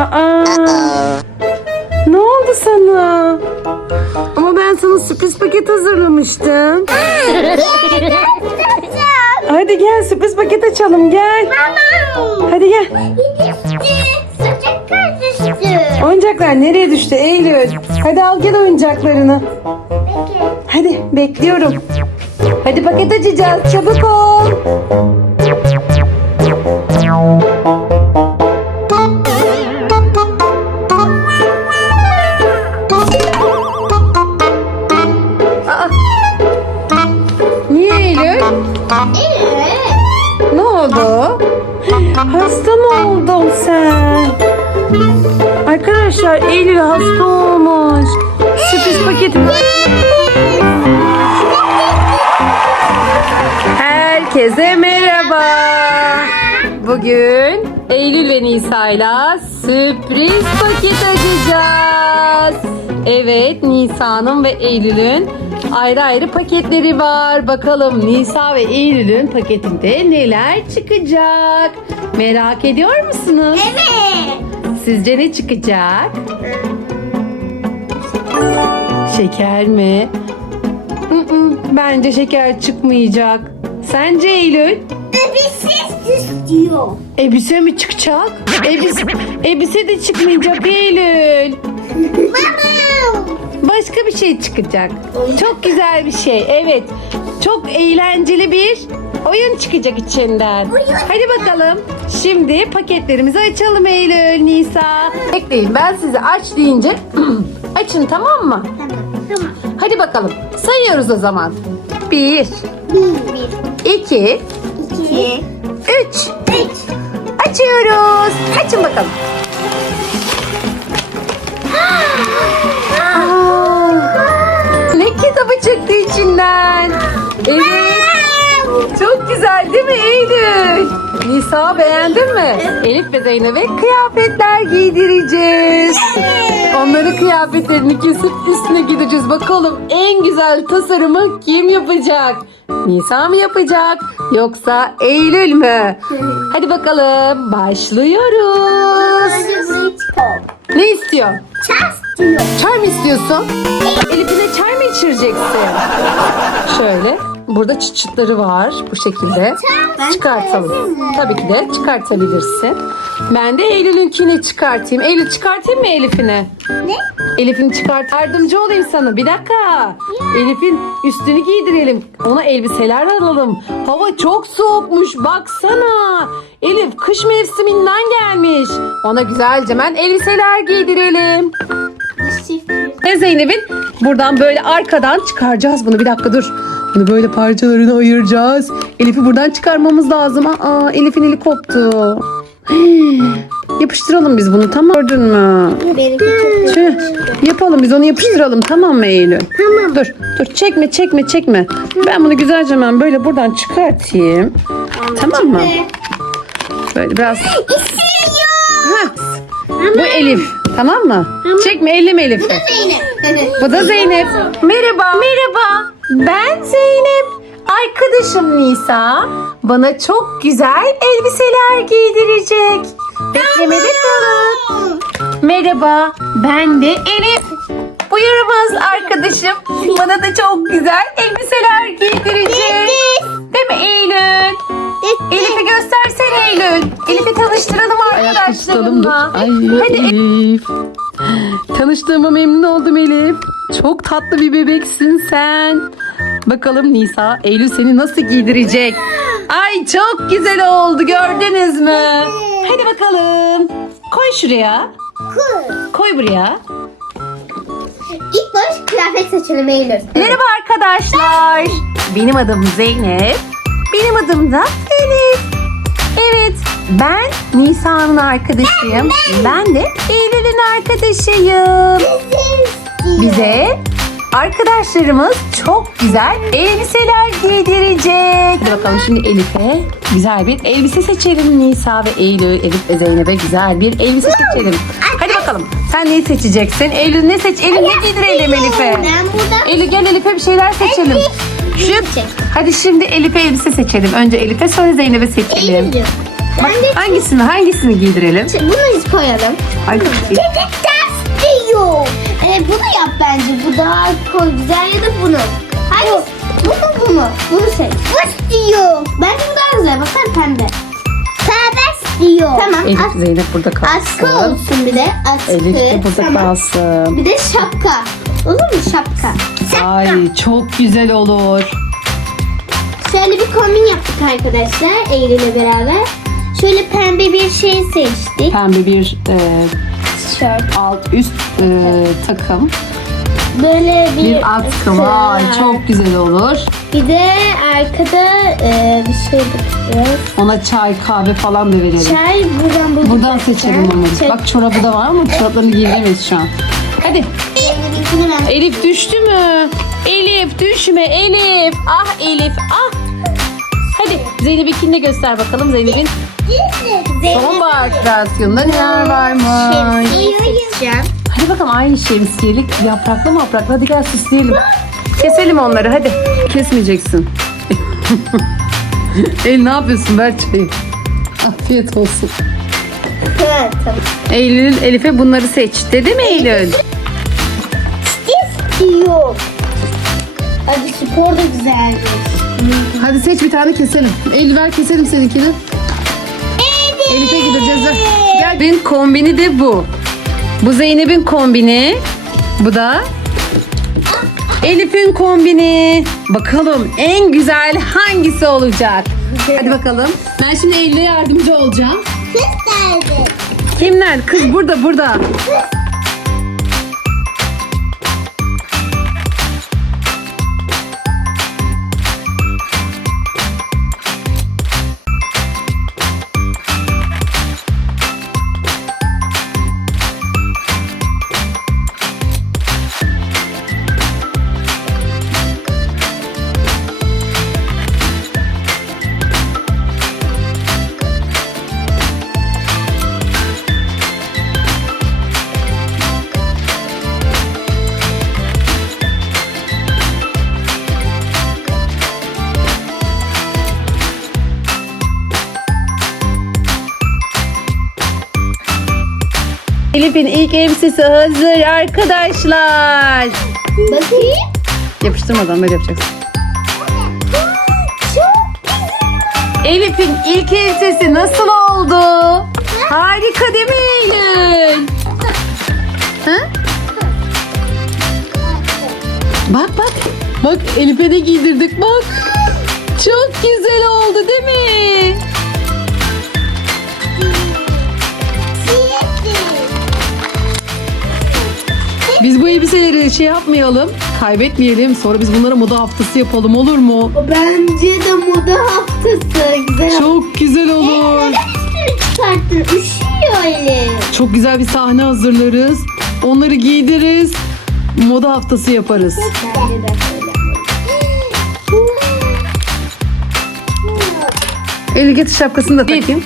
Aa, ne oldu sana? Ama ben sana sürpriz paket hazırlamıştım. Hadi gel sürpriz paket açalım gel. Hadi gel. Oyuncaklar nereye düştü Eylül? Hadi al gel oyuncaklarını. Hadi bekliyorum. Hadi paket açacağız. Çabuk ol. Arkadaşlar Eylül hasta olmuş. Sürpriz paketi. Herkese merhaba. Bugün Eylül ve Nisa'yla sürpriz paket açacağız. Evet Nisa'nın ve Eylül'ün ayrı ayrı paketleri var. Bakalım Nisa ve Eylül'ün paketinde neler çıkacak? Merak ediyor musunuz? Evet. Sizce ne çıkacak? Şeker mi? Mm-mm, Bence şeker çıkmayacak. Sence Eylül? Bebesiz istiyor. Elbise mi çıkacak? Elbise, elbise de çıkmayacak Eylül. Başka bir şey çıkacak. Çok güzel bir şey. Evet. Çok eğlenceli bir oyun çıkacak içinden. Hadi bakalım. Şimdi paketlerimizi açalım Eylül, Nisa. Bekleyin ben size aç deyince açın tamam mı? Tamam. Tamam. Hadi bakalım. Sayıyoruz o zaman. Bir, iki, İki. üç. Üç. Açıyoruz. Açın bakalım. Aa, ne kitabı çıktı içinden? Evet. Güzel değil mi Eylül? Nisa beğendin mi? Elif ve Zeynep'e kıyafetler giydireceğiz. Onların kıyafetlerini kesip üstüne gideceğiz. Bakalım en güzel tasarımı kim yapacak? Nisa mı yapacak? Yoksa Eylül mü? Hadi bakalım başlıyoruz. Ne istiyor? Ças diyor. Çay mı istiyorsun? Elif'ine çay mı içireceksin? Şöyle. Burada çıt çıtları var bu şekilde. Ben Çıkartalım. Tabii ki de çıkartabilirsin. Ben de Eylül'ünkini çıkartayım. Eylül çıkartayım mı Elif'ini? Ne? Elif'ini çıkart. Yardımcı olayım sana. Bir dakika. Elif'in üstünü giydirelim. Ona elbiseler alalım. Hava çok soğukmuş. Baksana. Elif kış mevsiminden gelmiş. Ona güzelce ben elbiseler giydirelim. Ve Zeynep'in buradan böyle arkadan çıkaracağız bunu. Bir dakika dur. Bunu böyle parçalarına ayıracağız. Elif'i buradan çıkarmamız lazım. Aa Elif'in eli koptu. Hii. Yapıştıralım biz bunu tamam gördün mü? Benimki çok Tüh, yapalım biz onu yapıştıralım tamam mı Eylül? Tamam. Dur dur çekme çekme çekme. Ben bunu güzelce hemen böyle buradan çıkartayım. Tamam mı? Böyle biraz. Heh. Bu Elif tamam mı? Çekme elleme Elif'i. Bu da Zeynep. Merhaba. Merhaba. Ben Zeynep. Arkadaşım Nisa bana çok güzel elbiseler giydirecek. Beklemede kalın. Merhaba. Ben de Elif. Bu yaramaz arkadaşım bana da çok güzel elbiseler giydirecek. Değil mi Eylül? Elif'i göstersene Eylül. Elif'i tanıştıralım arkadaşlarımla. Hadi Elif. Tanıştığıma memnun oldum Elif. Çok tatlı bir bebeksin sen. Bakalım Nisa, Eylül seni nasıl giydirecek? Ay çok güzel oldu gördünüz mü? Hadi bakalım. Koy şuraya. Kız. Koy buraya. İlk baş kıyafet seçelim Eylül. Merhaba arkadaşlar. Benim adım Zeynep. Benim adım da Elif. Evet ben Nisa'nın arkadaşıyım. Ben de Eylül'ün arkadaşıyım. Bize arkadaşlarımız çok güzel elbiseler giydirecek. Hadi bakalım şimdi Elif'e güzel bir elbise seçelim. Nisa ve Eylül, Elif ve Zeynep'e güzel bir elbise seçelim. Hadi bakalım sen neyi seçeceksin? Eylül ne seç? Eylül ne giydirelim Elif'e? Eylül gel Elif'e bir şeyler seçelim. Şu, hadi şimdi Elif'e elbise seçelim. Önce Elif'e sonra Zeynep'e seçelim. Bak, hangisini hangisini giydirelim? bunu koyalım. Ay, Çocuk ders Ee, bunu yap bence. Bu daha koy güzel ya da bunu. Hayır. Bunu bunu. Bunu seç. Bu diyor. Bence bu daha güzel. Bakar pembe. Pembe diyor. Tamam. Elif As- Zeynep burada askı kalsın. olsun bir de. Askı. Elif de burada tamam. kalsın. Bir de şapka. Olur mu şapka? Ay çok güzel olur. Şöyle bir kombin yaptık arkadaşlar Eylül'le beraber. Şöyle pembe bir şey seçtik. Pembe bir e, Tişört. alt üst e, takım. Böyle bir, Bir atkı var. Çok güzel olur. Bir de arkada e, bir şey bakıyoruz. Ona çay, kahve falan da verelim. Çay buradan bulduk. Buradan seçelim onu. Çay- Bak çorabı da var ama çoraplarını giydiremeyiz şu an. Hadi. Elif düştü mü? Elif düşme Elif. Ah Elif ah. Hadi Zeynep'inkini de göster bakalım Zeynep'in. Sonbahar kreasyonunda neler varmış. Şemsiye seçeceğim. Hadi bakalım aynı şemsiyelik yapraklı yapraklı. Hadi gel süsleyelim. Keselim onları hadi. Kesmeyeceksin. El ne yapıyorsun? Ver çayı. Afiyet olsun. Evet. Eylül Elif'e bunları seçti değil mi Eylül? İstiyor. Hadi spor da güzelmiş. Hadi seç bir tane keselim. El ver keselim seninkini. Elif'e gideceğiz. Gel. Zeynep'in kombini de bu. Bu Zeynep'in kombini. Bu da Elif'in kombini. Bakalım en güzel hangisi olacak? Hadi bakalım. Ben şimdi Eylül'e yardımcı olacağım. Kız geldi. Kimler? Kız burada burada. Elif'in ilk elbisesi hazır arkadaşlar. Bakayım. Yapıştırmadan böyle yapacaksın. Elif'in ilk elbisesi nasıl oldu? Harika değil mi Eylül? Ha? Bak bak. Bak Elif'e de giydirdik bak. Çok güzel oldu değil mi? Biz bu elbiseleri şey yapmayalım. Kaybetmeyelim. Sonra biz bunlara moda haftası yapalım olur mu? Bence de moda haftası. Güzel. Çok güzel olur. Çıkarttın? Üşüyor öyle. Çok güzel bir sahne hazırlarız. Onları giydiririz. Moda haftası yaparız. Bence de Eylül getir şapkasını da takayım.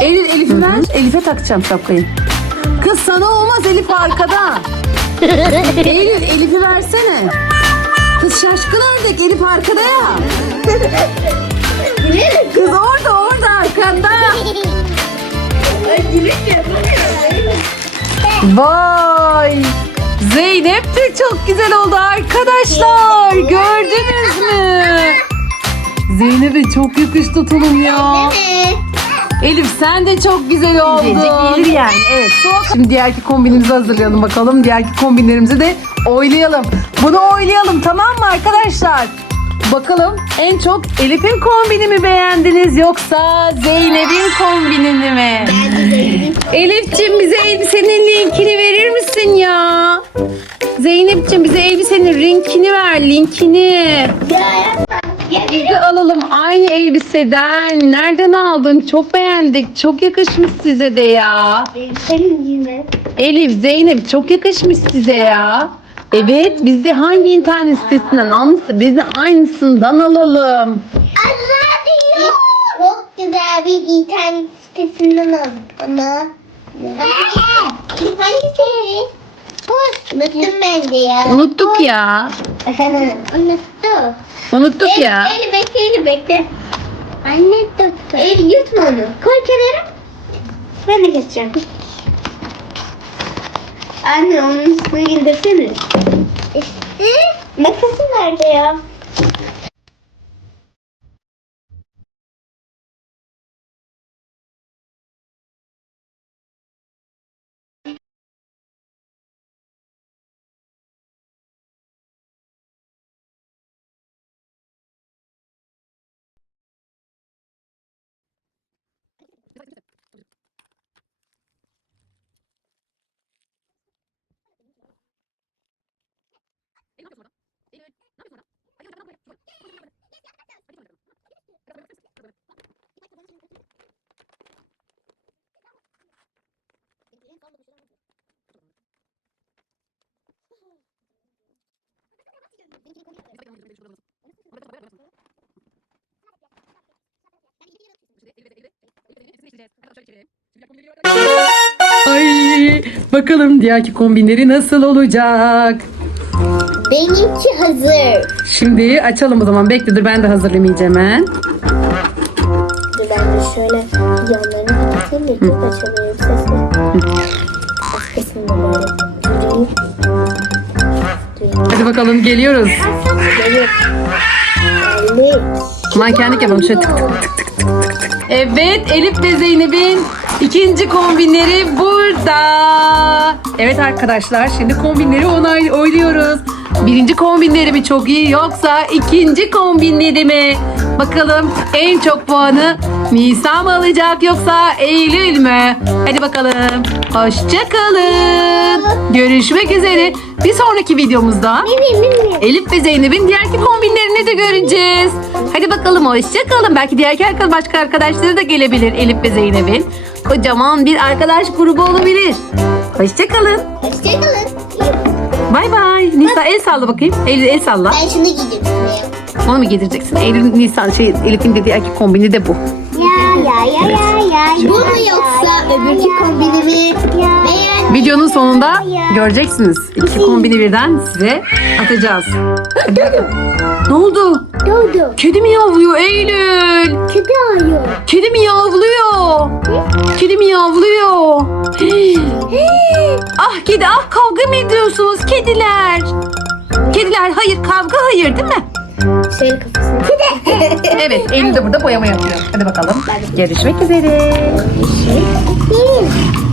Eylül Elif'i ver. Elif'e takacağım şapkayı. Kız sana olmaz Elif arkada. Eylül Elif'i versene. Kız şaşkın ördek Elif arkada ya. Kız orada orada arkanda. Vay. Zeynep de çok güzel oldu arkadaşlar. Gördünüz mü? Zeynep'e çok yakıştı tulum ya. Elif sen de çok güzel oldun. gelir yani evet. Şimdi diğerki kombinimizi hazırlayalım bakalım. Diğerki kombinlerimizi de oylayalım. Bunu oylayalım tamam mı arkadaşlar? Bakalım en çok Elif'in kombini mi beğendiniz yoksa Zeynep'in kombinini mi? Elif'cim bize elbisenin linkini verir misin ya? Zeynep'cim bize elbisenin linkini ver linkini. Biz de alalım aynı elbiseden. Nereden aldın? Çok beğendik. Çok yakışmış size de ya. Senin gibi. Elif, Zeynep çok yakışmış size ya. Evet, biz de hangi internet sitesinden almışsa biz de aynısından alalım. Radyo. Çok güzel bir internet sitesinden aldım ama. Hangisi? Bu. Unuttum ben de ya. Unuttuk ya. Unuttum. Unuttuk ya. Eli bekle, eli bekle. Anne tuttu. El yutma onu. Koy kenara. Ben de keseceğim. Anne onun üstüne indirsene. İşte. Makası nerede ya? Ay bakalım diğerki kombinleri nasıl olacak? Benimki hazır. Şimdi açalım o zaman. Bekle dur ben de hazırlayayım hemen. Dur ben de şöyle yanlarını kapatayım da çok açamıyorum sesi. Kesin böyle. Hadi bakalım geliyoruz. Mankenlik yapalım şöyle tık tık tık tık tık tık tık. Evet Elif ve Zeynep'in ikinci kombinleri burada. Evet arkadaşlar şimdi kombinleri onay oynuyoruz. Birinci kombinleri mi çok iyi yoksa ikinci kombinleri mi? Bakalım en çok puanı Nisa mı alacak yoksa Eylül mü? Hadi bakalım. Hoşçakalın. Görüşmek üzere. Bir sonraki videomuzda. Elif ve Zeynep'in diğerki kombinlerini de göreceğiz. Hadi bakalım hoşçakalın. Belki diğer başka arkadaşları da gelebilir Elif ve Zeynep'in. Kocaman bir arkadaş grubu olabilir. Hoşçakalın. Hoşçakalın. Bay bay. Nisa el salla bakayım. Eylül el salla. Ben şunu giyeceğim. Onu mu giydireceksin? Eylül, Nisa, şey, Elif'in dediği erkek kombini de bu. Ya ya ya ya ya. Bu mu yoksa öbürkü kombinimi beğen. Videonun sonunda göreceksiniz. İki kombini birden size atacağız. Hadi bakalım. Ne oldu? Doğdu. Kedi mi yavlıyor Eylül? Kedi ağıyor. Kedi mi yavlıyor? Kedi mi yavlıyor? ah kedi ah kavga mı ediyorsunuz kediler? Kediler hayır kavga hayır değil mi? Şöyle kafasını. Evet Eylül de burada boyama yapıyor. Hadi bakalım. Görüşmek üzere. Gelin.